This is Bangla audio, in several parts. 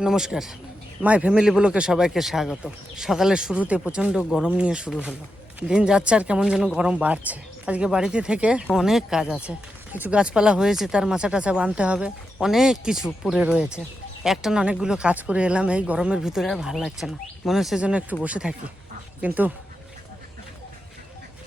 নমস্কার। মাই ফ্যামিলি ব্লকে সবাইকে স্বাগত। সকালের শুরুতে প্রচণ্ড গরম নিয়ে শুরু হলো। দিন যাচ্ছে আর কেমন যেন গরম বাড়ছে। আজকে বাড়িতে থেকে অনেক কাজ আছে। কিছু গাছপালা হয়েছে, তার মাছা টাছা বাঁধতে হবে। অনেক কিছু পড়ে রয়েছে। একটা না অনেকগুলো কাজ করে এলাম, এই গরমের ভিতরে আর ভালো লাগছে না। মনে হচ্ছে যেন একটু বসে থাকি। কিন্তু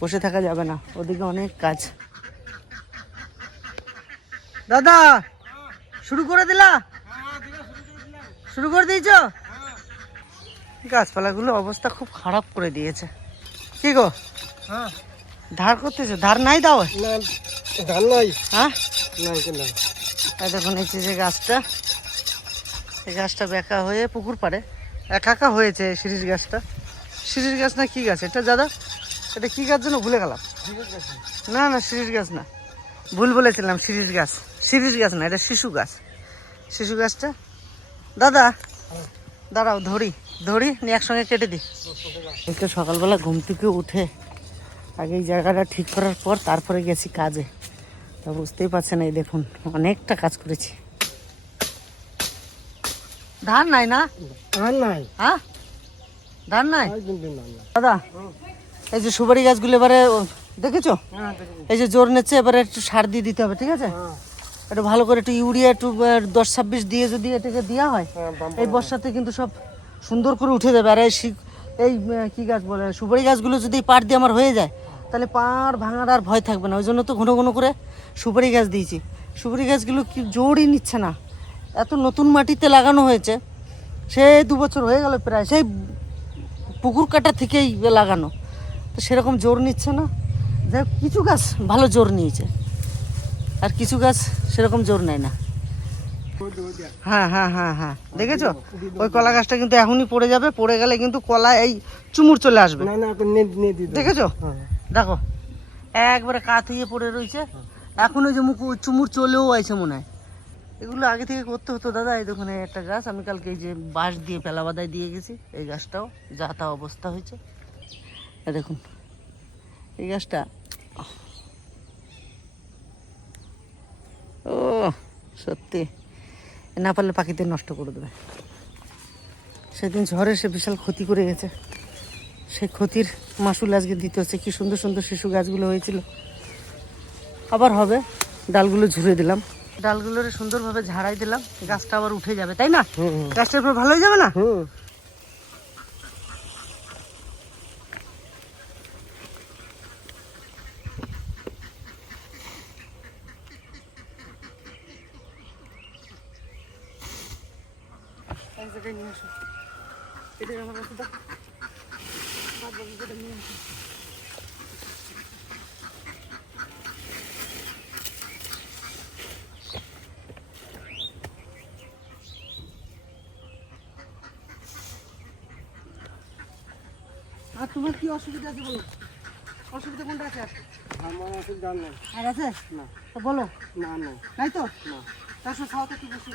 বসে থাকা যাবে না। ওদিকে অনেক কাজ। দাদা, শুরু করে দিলা? শুরু করে দিয়েছ? গাছপালাগুলো অবস্থা খুব খারাপ করে দিয়েছে। কি গো? হ্যাঁ। ধার করতেছো? ধার নাই দাও? ধান নাই। হ্যাঁ? দেখুন এই যে গাছটা এই গাছটা বেঁকা হয়ে পুকুর পাড়ে একা একা হয়েছে শিরিষ গাছটা। শিরিষ গাছ না কি গাছ? এটা দাদা এটা কি গাছ যেন ভুলে গেলাম। না। না শিরিষ গাছ না। ভুল বলেছিলাম শিরিষ গাছ। শিরিষ গাছ না এটা শিশু গাছ। শিশু গাছটা দাদা দাঁড়াও ধরি ধরি নিয়ে একসঙ্গে কেটে দিই। একটু সকালবেলা ঘুম থেকে উঠে আগে এই জায়গাটা ঠিক করার পর তারপরে গেছি কাজে। তা বুঝতেই পারছেন এই দেখুন অনেকটা কাজ করেছি। ধান নাই না? ধান নাই। হ্যাঁ? ধান নাই? দাদা এই যে সুপারি গাছগুলো এবারে দেখেছ? হ্যাঁ এই যে জোর নিচ্ছে এবারে একটু সার দিয়ে দিতে হবে ঠিক আছে? একটু ভালো করে একটু ইউরিয়া একটু দশ ছাব্বিশ দিয়ে যদি এটাকে দেওয়া হয় হ্যাঁ এই বর্ষাতে কিন্তু সব সুন্দর করে উঠে যাবে। আর এই এই কি গাছ বলে সুপারি গাছগুলো যদি পাড় দিয়ে আমার হয়ে যায় তাহলে পাড় ভাঙার আর ভয় থাকবে না। ওই জন্য তো ঘন ঘন করে সুপারি গাছ দিয়েছি। সুপারি গাছগুলো কি জোরই নিচ্ছে না। এত নতুন মাটিতে লাগানো হয়েছে সে দু বছর হয়ে গেল প্রায় সেই পুকুর কাটা থেকেই লাগানো। তো সেরকম জোর নিচ্ছে না। যাই কিছু গাছ ভালো জোর নিয়েছে। আর কিছু গাছ সেরকম জোর নেয় না। হ্যাঁ হ্যাঁ হ্যাঁ হ্যাঁ। দেখেছ? ওই কলা গাছটা কিন্তু এখনই পড়ে যাবে পড়ে গেলে কিন্তু কলা এই চুমুর চলে আসবে। দেখেছ? হ্যাঁ। দেখো একবারে কাত হয়ে পড়ে রয়েছে। এখন ওই যে মুখ চুমুর চলেও মনে হয়। এগুলো আগে থেকে করতে হতো দাদা। এই দেখুন এই একটা গাছ। আমি কালকে এই যে বাঁশ দিয়ে পেলা বাদায় দিয়ে গেছি। এই গাছটাও যা তা অবস্থা হয়েছে। দেখুন এই গাছটা ও সত্যি। না পারলে পাখিদের নষ্ট করে দেবে। সেদিন ঝড়ে সে বিশাল ক্ষতি করে গেছে। সেই ক্ষতির মাসুল আজকে দিতে হচ্ছে। কি সুন্দর সুন্দর শিশু গাছগুলো হয়েছিল। আবার হবে। ডালগুলো ঝুড়ে দিলাম। ডালগুলোর সুন্দরভাবে ঝাড়াই দিলাম। গাছটা আবার উঠে যাবে তাই না? উপর ভালো হয়ে যাবে না হুম এক জায়গায় নিয়ে আসো এটা আমার কাছে দাও বাদ বাকি কটা নিয়ে আসো। আর তোমার কি অসুবিধা আছে বলো? অসুবিধা কোনটা আছে? আর? আমার ধান নাই আর আছে? না। তো বলো। না না। তাই তো? না। তার সাথে খাওয়াতে কি বসে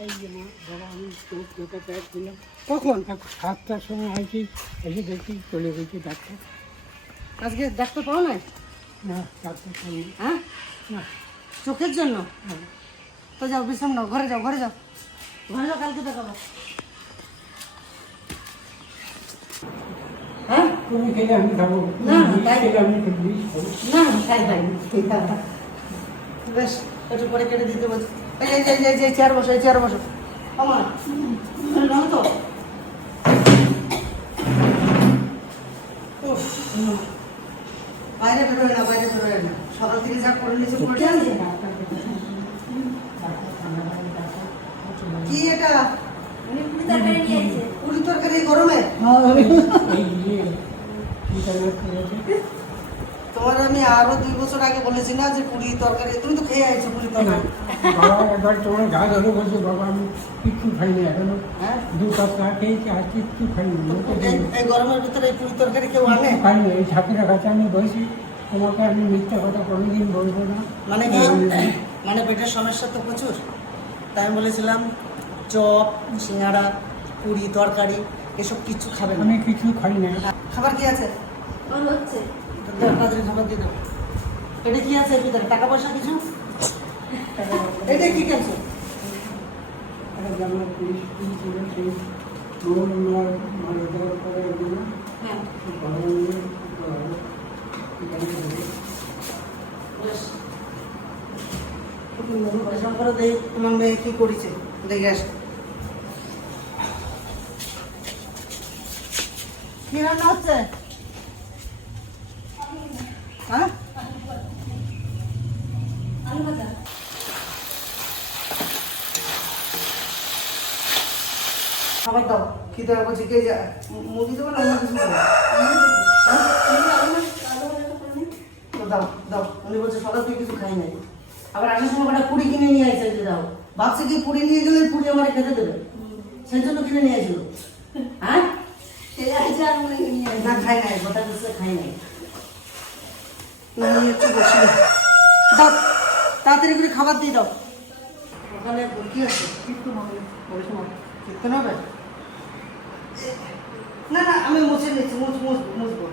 এই যে মা বাবা আমি প্যাক দিলাম কখন? সাতটার সময় আইছি এসে দেখি চলে গেছি ডাক্তার। আজকে ডাক্তার পাও নাই? না ডাক্তার হ্যাঁ? না। চোখের জন্য? তো যাও বিশ্রাম নাও ঘরে যাও ঘরে যাও। ঘরে যাও কালকে দেখাবো হ্যাঁ? তুমি খেলে আমি খাব। না, তাই- আমি না বেশ একটু পরে কেটে দিতে বলছি। এই যে, এই যে, চেয়ার বসো এই চেয়ার বসো আমার নাও তো। বাইরে বেরোয় না বাইরে বেরোয় না সকাল থেকে যা করে নিয়েছে করে। কি এটা পুরি তরকারি গরমে এই যে ইন্টারনেট করেছে তোমার আমি আরও দুই বছর আগে বলেছি না যে পুরি তরকারি তুমি তো খেয়ে আইছো পুরি তরকারি। বাবা একবার তোমার গা ধরে বলছে বাবা আমি কিচ্ছু খাইনি এখনও। হ্যাঁ? দু কাপ চা খেয়েছি আর কিচ্ছু খাইনি। এই গরমের ভিতরে এই পুরি তরকারি কেউ আনে? খাইনি। এই ঠাকুরের কাছে আমি বসি তোমাকে আমি মিথ্যা কথা কোনোদিন বলব না। মানে মানে পেটের সমস্যা তো প্রচুর। তাই আমি বলেছিলাম চপ সিঙ্গাড়া পুরি তরকারি এসব কিছু খাবে না। আমি কিছু খাই না খাবার কি আছে? তাড়াতাড়ি খাবার দিয়ে দাও এটা কি আছে এর ভিতরে টাকা পয়সা কিছু এটা কি দেখি তোমার মেয়ে কি করেছে দেখে আস কি রান্না হচ্ছে? হ্যাঁ? খাবার দাও কি বলছি কে যা। মুরগি দেবো না অন্য দেবো? তো দাও দাও। উনি বলছে সকাল কিছু খাই নাই। আবার আসার সময় কটা পুরি কিনে নিয়ে আসছে যে দাও। ভাবছে কি পুরি নিয়ে গেলে পুরি আমার খেতে দেবে? সেই জন্য কিনে নিয়ে আসলো। হ্যাঁ? না খাই নাই কিছু খাই নাই। না একটু বসে দাও তাড়াতাড়ি করে খাবার দিয়ে দাও। ওখানে কি আছে কীর্তন হবে কীর্তন হবে না না আমি মুছে নিচ্ছি মুছ মুছ মুছবো।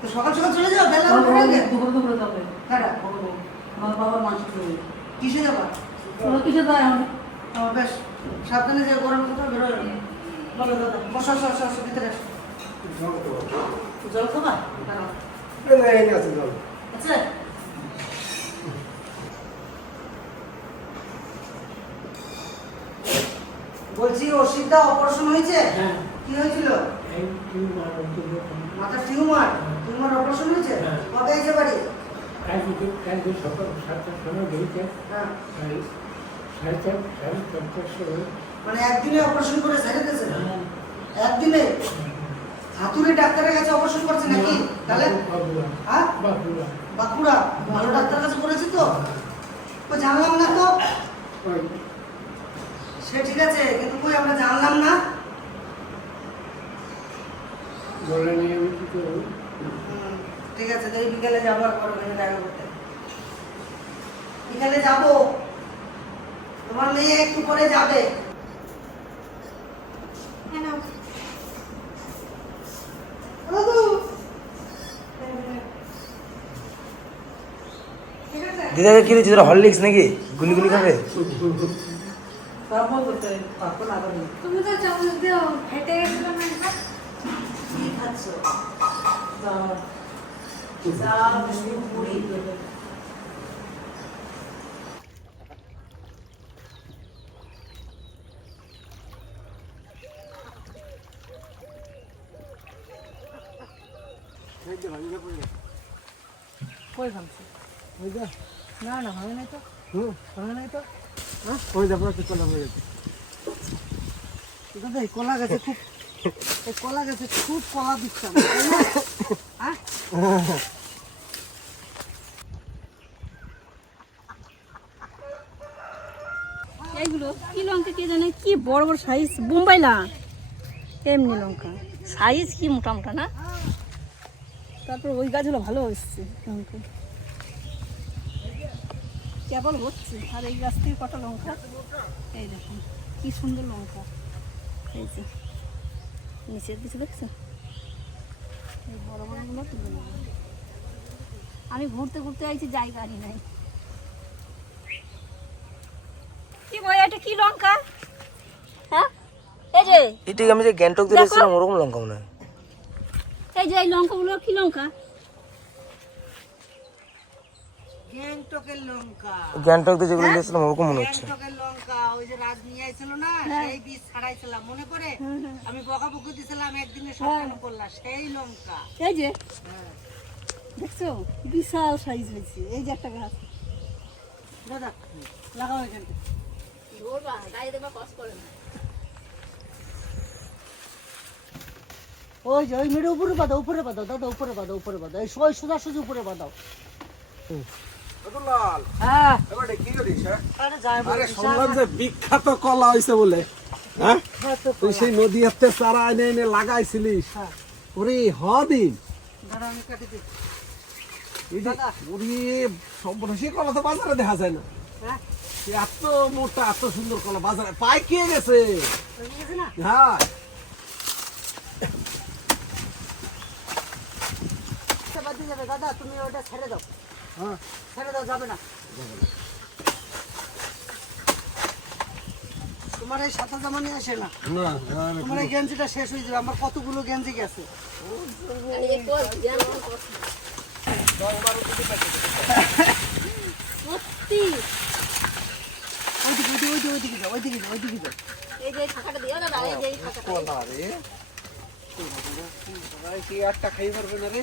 তো সকাল সকাল চলে যাও বেলা দুপুরে দুপুরে যাবে। কারা আমার বাবার মাংস খাবে কিসে যাবা? কিসে যায় এখন ও, বেশ। সাবধানে যে গরম কোথাও বেরোয় না বলো দাদা বসো ভিতরে আসো। জল খাবা? দাঁড়াও। আচ্ছা বলছি অসিদ্ধা অপারেশন হয়েছে? হ্যাঁ। কি হয়েছিল? মাথার টিউমার টিউমার অপারেশন হয়েছে? হ্যাঁ। কবে এসে বাড়ি? কালকে কালকে সকাল সাতটার সময় বেরিয়েছে। হ্যাঁ। সাড়ে চার সাড়ে চারটার সময়। মানে একদিনে অপারেশন করে ছেড়ে দিয়েছে একদিনে? হাতুড়ি ডাক্তারের কাছে অপারেশন করছে নাকি? তাহলে হ্যাঁ? বাঁকুড়া ভালো ডাক্তার কাছে করেছি তো? ও জানলাম না তো। সে ঠিক আছে কিন্তু কই আমরা জানলাম না? ঠিক আছে তাই বিকালে যাব আর দেখা করতে। বিকালে যাব? তোমার মেয়ে একটু পরে যাবে। দিদাকে কি দিচ্ছি তোরা হরলিক্স নাকি? গুলি গুলি খাবে? তুমি তো চামচ দিও ফেটে গেছিল না কি খাচ্ছ? কই ভাঙছে? ওই যা। না না ভাঙে নাই তো। হুম ভাঙে নাই তো? ওই যা পুরো কলা হয়ে গেছে। দাদা এই কলা গাছে খুব এই কলা গাছে খুব কলা দিচ্ছাম হ্যাঁ এইগুলো কি লঙ্কা কে জানে? কি বড় বড় সাইজ বোম্বাই না? এমনি লঙ্কা। সাইজ কি মোটা মোটা না? তারপর ওই গাছগুলো ভালো হচ্ছে লঙ্কা। কেবল হচ্ছে। আর এই গাছ থেকে কটা লঙ্কা? এই দেখুন কি সুন্দর লঙ্কা। এই যে নিচের দিকে দেখছ? এই বড় বড়গুলো তুলে নেব। আমি ঘুরতে ঘুরতে আইছি জায়গারই নাই। কি বই এটা কি লঙ্কা? হ্যাঁ? এই যে এটা আমি যে গ্যাংটক দিয়ে এসেছিলাম ওরকম লঙ্কা মনে হয়। এই যে এই লঙ্কাগুলো কি লঙ্কা? গ্যাংটকের লঙ্কা। গ্যাংটক দিয়ে যেগুলো দিয়েছিলাম ওরকম মনে হচ্ছে। গ্যাংটকের লঙ্কা ওই যে রাজ নিয়ে আইছিল না সেই বীজ ছাড়াইছিলাম মনে করে আমি বকাবকি দিছিলাম একদিনে সব কেন সেই লঙ্কা। এই যে। দেখছ? বিশাল সাইজ হয়েছে। এই যে একটা গাছ। দাদা লাগাও এখানটা ওই যে ওই মেরে উপরে বাঁধো উপরে বাঁধো দাদা উপরে বাঁধো উপরে বাঁধো। এই সবাই সোজা সোজা উপরে বাঁধাও হ্যাঁ হ্যাঁ? বিখ্যাত কলা হয়েছে বলে হ্যাঁ? তুই সেই নদী এতে চারা এনে এনে লাগাইছিলিস। ওরে হদিন। কলা তো বাজারে দেখা যায় না। এত মোটা এত সুন্দর কলা বাজারে পাই কে গেছে হ্যাঁ। দাদা তুমি ওটা ছেড়ে দাও। হ্যাঁ ছেড়ে দাও যাবে না। তোমার এই সাদা জামা নিয়ে আসে না? তোমার এই গেঞ্জিটা শেষ হয়ে যাবে আমার কতগুলো গেঞ্জি গেছে। কি একটা খাই পারবে না রে?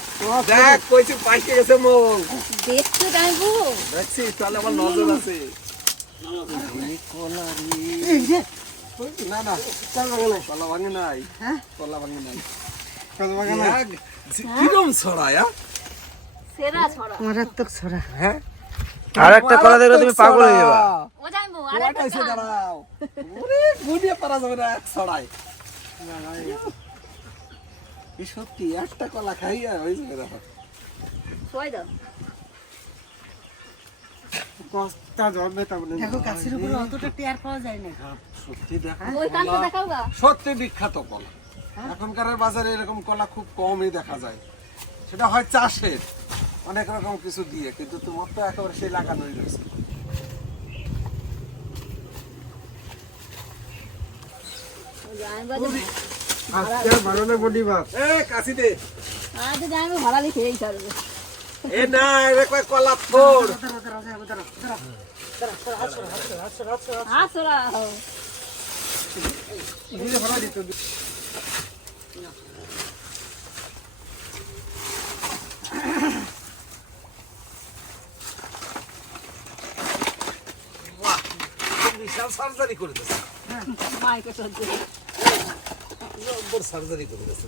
দেখ কইছি পাইকে গেছে মোল। দেখতে যাইবো দেখছি তাহলে আমার নজর আছে। এই যে। না না কলা ভাঙে নাই। হ্যাঁ? কলা ভাঙে নাই। কিরম ছড়ায় সেরা ছড়া। মারাত্মক ছড়া। হ্যাঁ? আর একটা কলা দেখলে তুমি পাগল হয়ে যাবা। ও যাইবো আর একটা দাঁড়াও। ওরে পারা যাবে না এক ছড়ায়। সত্যি একটা কলা খাইয়া হয়েছে দেখো শোয়াই দাও। কষ্টা জমবে তারপরে দেখো গাছের উপরে অতটা টেয়ার পাওয়া যায় না। সত্যি দেখো বিখ্যাত কলা। এখনকার বাজারে এরকম কলা খুব কমই দেখা যায়। সেটা হয় চাষের। অনেক রকম কিছু দিয়ে কিন্তু তোমার তো একেবারে সেই লাগানোই রয়েছে আমি আজকে বাগানে বডি বাস এ কাশি দে। আজ ভাড়া লিখে এই ছাড়বে এ না এরে কয় কলা বুঝে বিশাল সার্জারি করে দিয়েছে মাইকে সহ্য জব্বর সার্জারি করে ব্যাস।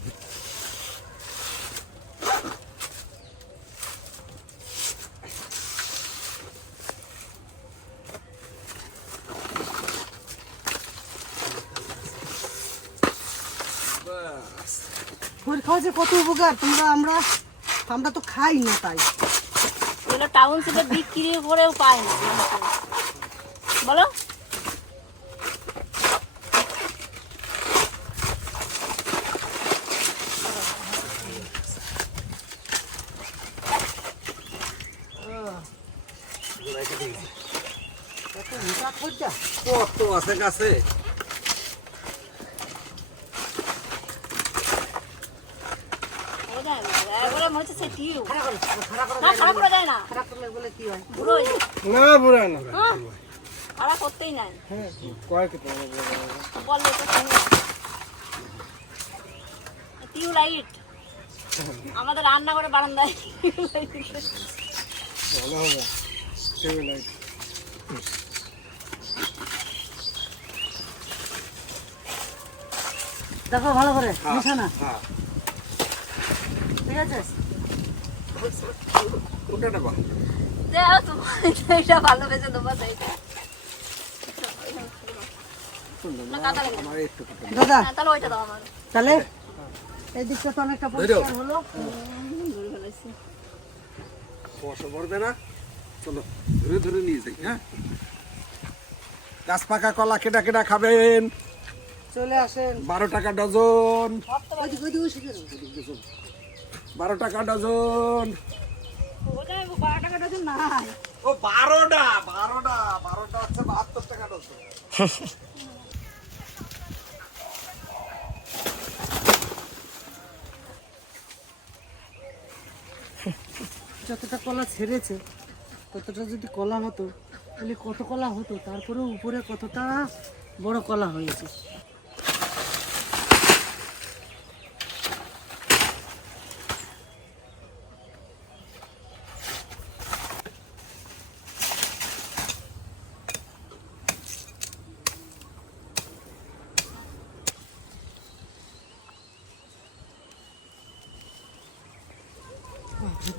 খাওয়া যে কত উপকার? তোমরা আমরা আমরা তো খাই না তাই। এগুলো টাউনশিপে বিক্রি করেও পাই না বলো এত মোটা খরচা কত আছে গাছে ও যায় না একবারে মনে হচ্ছে সে টিউ খারাপ করে খারাপ করে না খারাপ করা যায় না খারাপ করলে বলে কি হয়ে যায়। না বুড়া না। হ্যাঁ, খারাপ করতেই নাই হ্যাঁ কয় কি বললে তো শুনে টিউ লাইট আমাদের রান্না করে বারান্দায় টিউ লাইট ভালো হবে টেবিল লাইট দেখো ভালো করে মিশানা হ্যাঁ। ঠিক আছে? ওটা নেবা। দেও তোমার এটা ভালো সেইটা দাদা। হ্যাঁ, তাহলে ওইটা দাও আমার। তাহলে এই দিকটা তো অনেকটা পরিষ্কার হলো। পড়বে না। চলো ধরে ধরে নিয়ে যাই হ্যাঁ? গাছ পাকা কলা কেটা কেটা খাবেন। চলে আসেন। বারো টাকা ডজন। বারো টাকা ডজন। ওটা বারো টাকা ডজন নাই। ও বারোটা বারোটা বারোটা হচ্ছে বাহাত্তর টাকা ডজন। যতটা কলা ছেড়েছে ততটা যদি কলা হতো তাহলে কত কলা হতো? তারপরে উপরে কতটা বড় কলা হয়েছে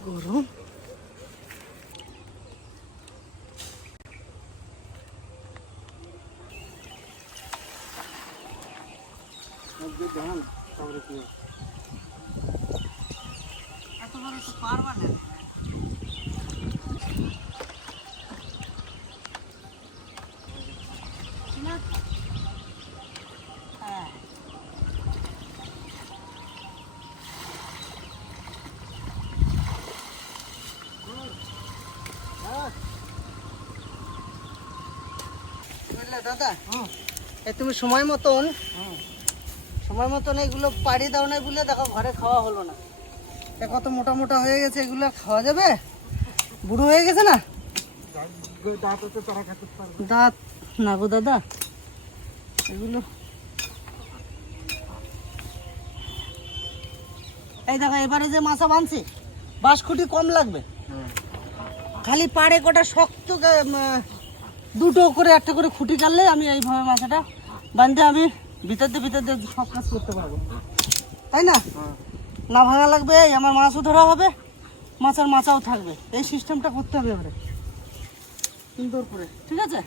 গরম তারপরে কি এত বড় তো পারবা না না? হ্যাঁ বুঝলে দাদা এই তুমি সময় মতন সময় মতন এগুলো পাড়ি দাও না বলে দেখো, ঘরে খাওয়া হলো না। কত মোটা মোটা হয়ে গেছে, এগুলো খাওয়া যাবে? বুড়ো হয়ে গেছে না? দাঁত না গো দাদা, এগুলো। এই দেখো, এবারে যে মাছা বানছি বাঁশখুঁটি কম লাগবে। খালি পাড়ে কটা শক্ত দুটো করে, একটা করে খুঁটি কাটলে আমি এইভাবে মাছাটা বানতে আমি ভিতর দিয়ে দিয়ে সব কাজ করতে পারব। তাই না? না ভাঙা লাগবে, আমার মাছও ধরা হবে, মাছের মাচাও থাকবে। এই সিস্টেমটা করতে হবে এবারে। সুন্দর করে ঠিক আছে?